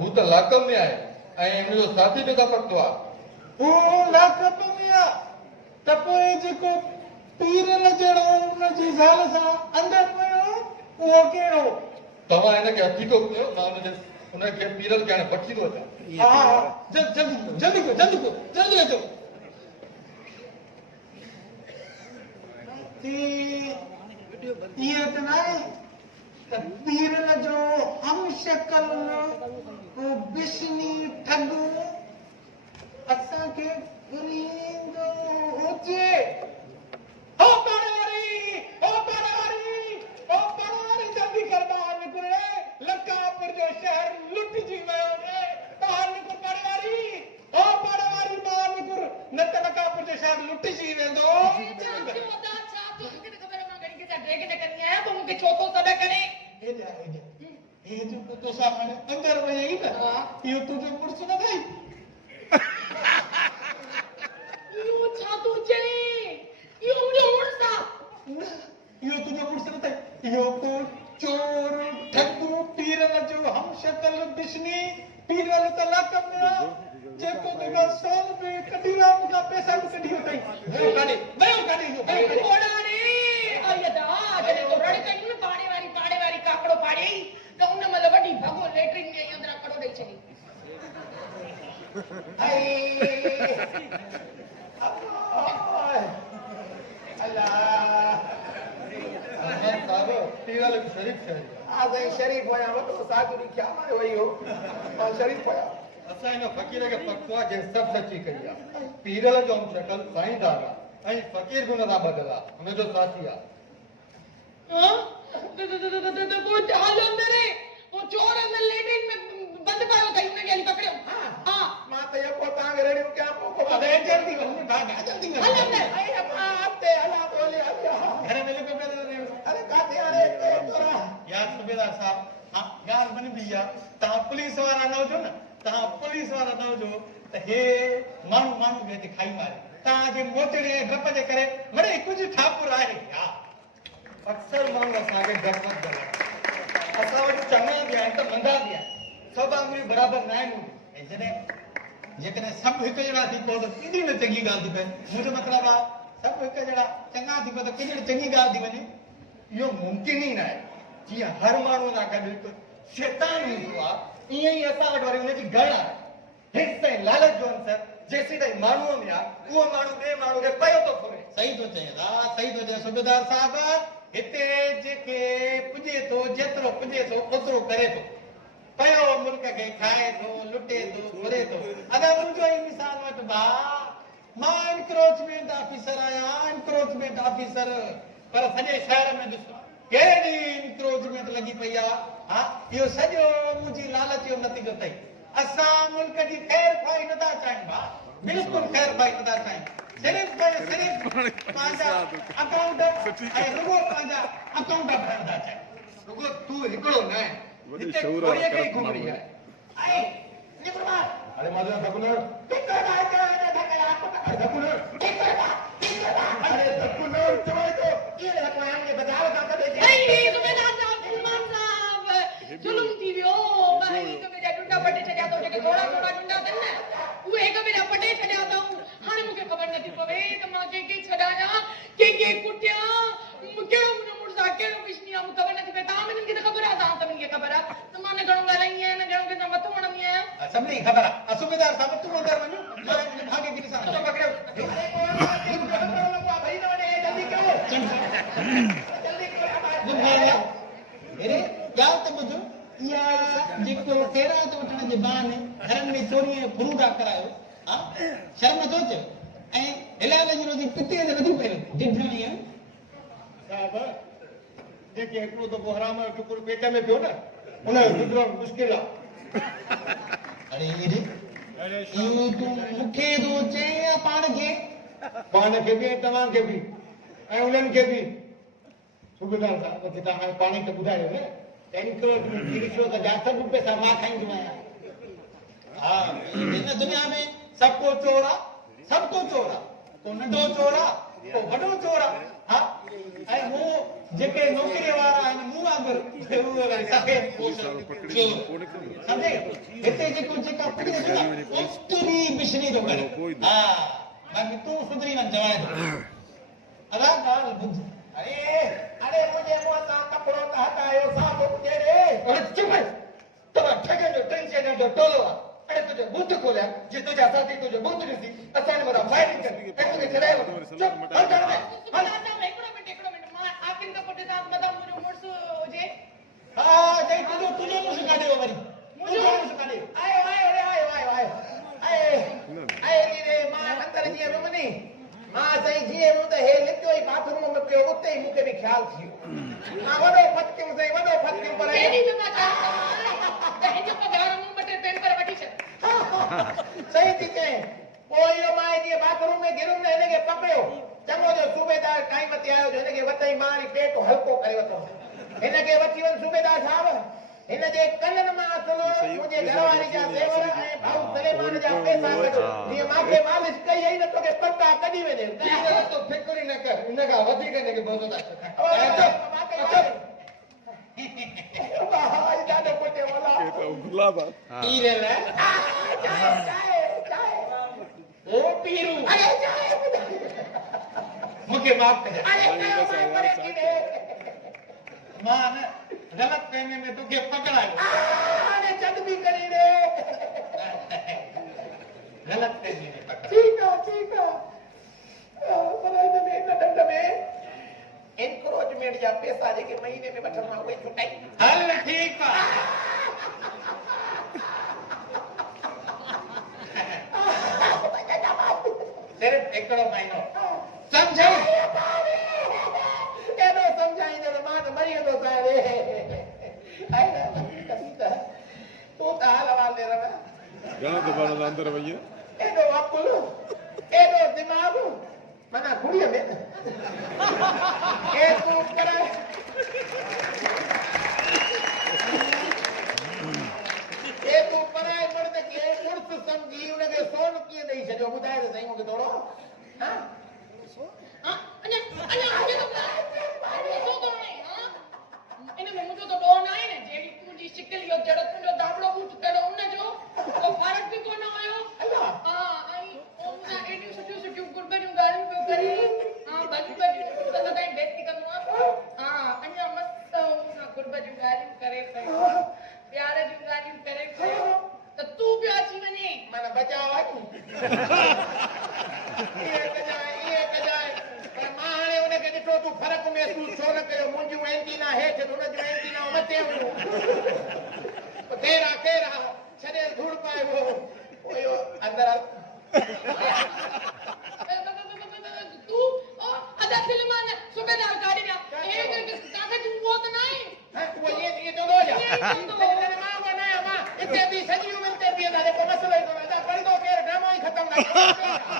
हू त लाकम में आहे ऐं हुनजो साथी बि त पकतो आहे। ओ लाकप में आ त पोइ जेको पीरल जहिड़ो हुनजी ज़ाल सां अंदरि पियो उहो कहिड़ो? तव्हां हिनखे अकीदो कयो, मां हुनखे पीरल खे हाणे वठी थो अचां। हा जल्दी जल्दी जल्दी अचो। इहे त न आहे त पीरल जो हम शक्ल को बिस्नी ठग असांखे घुरींदो हुजे। ओ पाड़ेवारी जल्दी कर ॿाहिरि निकिरे, लकापुर जो शहर लुटिजी वियो आहे। ॿाहिरि निकिर पाड़ेवारी, ओ पाड़ेवारी ॿाहिरि निकिर, न त लकापुर जो शहर लुटिजी वेंदो। हे जेको तोसां हाणे अंदरि वञई न, इहो तुंहिंजो पुरुष न अथई? इहो छा थो चए? इहो मुंहिंजो मुड़ुस आहे। इहो तुंहिंजो पुरुष न अथई? इहो को चोर ठगू पीरल जो हम शक्ल बिस्नी पीरल त लाकम में आहे जेको तुंहिंजा 100 रुपए कढी विया मूंखां पैसा बि कढी वठई। वियो काॾे इहो ओड़ाणे अयदा जॾहिं तो रड़ कई न पाड़े वारी काकड़ो पाड़े त उन महिल वॾी भॻो लेटरिन में अंदरा कड़ो ॾेई छॾी। पीरल शरीफ़ शरीफ़ हुया वॾो साधुरी ख्याल आयो वई हो मां शरीफ़ हुया। असां हिन फ़क़ीर खे पकतो आहे जंहिं सभु सची कई आहे। पीरल जो शक्ल साईंदार आहे ऐं फ़क़ीर बि हुन सां ॿधल आहे, हुनजो साथी आहे। वो चोर अंदर लेटरिन में बंद पायो कई उनखे हली पकड़ियो। हां मां त ये पोइ तव्हांखे रेडियो कयां पोइ वधे जल्दी वञ भागा जल्दी वञ। हला बोले घर में लॻो पियो अरे काथे हाणे तोरा यार सुबेदार साहब ॻाल्हि बनी बि आहे। तव्हां पुलिस वारा न हुजो न, तव्हां पुलिस वारा न हुजो त हे माण्हू खे हिते खाई मारे तव्हांजे मोचड़े ऐं डप जे करे मिड़ई कुझु ठाकुर आहे। हा अक्सर माण्हू असांखे डप कंदा असां वटि चङा बि आहिनि त मंदा बि आहिनि, सभु आङुरियूं बराबरि न आहिनि। ऐं जेकॾहिं सभु हिकु जहिड़ा थी पोइ त केॾी न चङी ॻाल्हि थी पए। मुंहिंजो मतिलबु आहे सभु हिकु जहिड़ा चङा थी पोइ त केॾी न चङी ॻाल्हि थी वञे। इहो मुमकिन ई न आहे। जीअं हर माण्हू सां गॾु हिकु शैतान हूंदो आहे, ईअं ई असां वटि वरी हुनजी गण आहे। हिकु ताईं लालच जो अंसर जेसीं ताईं माण्हूअ में आहे उहो माण्हू ॿिए माण्हू खे पियो थो फुरे। सही थो चए सही थो चए सुबेदार साहब। हिते जेके पुॼे थो जेतिरो पुॼे थो ओतिरो करे थो पियो, मुल्क खे खाए थो लुटे थो घुरे थो। अगरि मुंहिंजो ई मिसाल वटि मां एनक्रोचमेंट ऑफिसर आहियां, एनक्रोचमेंट ऑफिसर, पर सॼे शहर में ॾिसो केॾी एनक्रोचमेंट लॻी पई आहे। हा इहो सॼो मुंहिंजी लालच जो नतीजो अथई। असां मुल्क जी ख़ैर ख़्वाही नथा चाहियूं बिल्कुलु ख़ैर ख़्वाही नथा चाहियूं। सिर्फ़ पंहिंजा अकाउंट ऐं रुगो पंहिंजा अकाउंट भरण था चाहियूं। रुगो तूं हिकिड़ो न आहे, हिते थोरीअ खे ई घुमणी आहे। अरे मां धकुन जुलुम थी वियो भाई तो मेरा डुंडा पटे छॾिया तो जेके थोड़ा डुंडा अथनि न उहे हिक ॿिए पटे छॾिया अथऊं। हाणे मूंखे ख़बर नथी पवे त मां कंहिंखे छॾायां कंहिंखे कुटियां कहिड़ो मुंहिंजो मुड़ुस आहे कहिड़ो किशनी आहे मूंखे ख़बर नथी पए। तव्हां ॿिन्हिनि खे त ख़बर आहे, तव्हां सभिनि खे ख़बर आहे त मां न घणो ॻाल्हाईंदी आहियां न घणो कंहिंसां मथो हणंदी आहियां। सभिनी खे ख़बर आहे। सुबेदार साहब तूं अंदरि वञो मां भागे गिरी सां पकड़ियो अरे ॻाल्हि त ॿुधो इहा जेको तेरहं ते वठण जे बहाने घरनि में चोरी ऐं फ्रूडा करायो हा शर्म थो अचे। ऐं इलाज जी रोज़ी पिते ते वधी पई ढिढणी आहे साहब। जेके हिकिड़ो दफ़ो हराम जो टुकुर पेट में पियो न उनजो गुज़रण मुश्किल आहे। अरे तूं मूंखे थो चए या पाण खे बि तव्हांखे बि ऐं उन्हनि खे बि। सुबेदार साहब तव्हां हाणे पाण ई त ॿुधायो न एनक्रोचमेंट जी रिश्वत जा सभु पैसा मां खाईंदो आहियां। हा हिन दुनिया में सभु को चोर आहे, सभु को चोर आहे, को नंढो चोर आहे, को वॾो चोर आहे। हा ऐं मूं जेके नौकरीअ वारा आहिनि मूं वांगुरु उहे वरी सफ़ेद पोश सम्झे हिते जेका पुॼे थो न ओतिरी मिशनी थो करे हा बाक़ी तूं सुधरी वञ जवान अदा ॻाल्हि ॿुध अरे मुझे मुंह सां कपिड़ो त हटायो साफ़ हुजे रे अरे चुप तव्हां ठगनि जो टेंशन जो टोलो आहे अरे तुंहिंजो बूथ खोलिया जे तुंहिंजा साथी तुंहिंजो बूथ ॾिसी असांजे मथां फायरिंग कनि ऐं तोखे छॾाए वञो चुप हल कर में हल हिकिड़ो मिंट मां आखिर खां पुट सां मथां मुंहिंजो मुड़ुसु हुजे हा जई तुंहिंजो मुड़ुसु काढियो वरी मुंहिंजो मुड़ुसु काढियो आयो रे मां अंदर जीअं रुमनी मां सही जीअं मूं त हे लिखियो ई बाथरूम में पियो उते ई मूंखे बि ख़्याल थियो मां वॾो फटकियुमि पर केॾी जॻह त हिन पघार मूं वटि पेपर वठी छॾ सही थी चए पोइ इहो मां जीअं बाथरूम में गिरुम न हिनखे पकड़ियो चङो जो सूबेदार टाइम ते आयो जो हिनखे वतई मारी पेट हल्को करे वठो हिनखे वठी वञ सूबेदार साहब हिनजे कननि मां असुलो मुंहिंजे घरवारी जा ज़ेवर ऐं भाऊ सलेमान जा पैसा कढो जीअं मूंखे मालिश कई आई न तोखे पता कढी वञे तो फिक्र ई न कर इन खां वधीक हिनखे बोलो था ॾाढो पुटे वाला ओ पीरू मूंखे माफ़ कजो मां न ग़लत फहमी में तोखे पकड़ायो चंद भी करी रे ग़लत फहमी में पकड़ायो ठीक है पर हिन दंड में एनक्रोचमेंट जा पैसा जेके महीने में वठण मां उहे छुटाई हल ठीक आहे सिर्फ हिकिड़ो महीनो समझो एॾो सम्झाईंदे त मां त मरी वेंदो सां रे तूं त हाल हवाले रह अंदर वही एॾो अकुल एॾो दिमाग़ माना गुड़ीअ में ए तूं कर ए तूं पराए मर्द खे मुड़ुस सम्झी उनखे सोन कीअं ॾेई छॾियो ॿुधाए त सही मूंखे थोरो हा अञा इन में मुंहिंजो त डोर न आहे न जहिड़ी तुंहिंजी शिकिल इहो जहिड़ो तुंहिंजो दाबड़ो बूट कहिड़ो उनजो को फ़र्क़ु बि कोन हुयो हा ऐं एॾियूं सुठियूं गुरबरियूं ॻाल्हियूं पियो करे हा बाक़ी त सदाईं बेइज़ती कंदो आहे हा अञा मस्तु गुरबरियूं ॻाल्हियूं करे पियो प्यार जूं ॻाल्हियूं करे पियो त तूं पियो अची वञे माना बचाव इहे कजाए पर मां हाणे उनखे ॾिठो तूं फ़र्क़ु महसूस छो न कयो मुंहिंजूं एंटीना हेठि हुनजूं एंटीना मथे केरु आहे छॾे धूड़ पाए पोइ इहो अंदरि तूं अदा फिल्म सूबेदार गाड़ी में काके तूं वो तो नहीं वो ये चवंदो हुजा मां हिते बि सॼी उमिरि ते बीहंदा जेको मसइलो ई कोन्हे पर्दो केरु ड्रामो ई ख़तमु न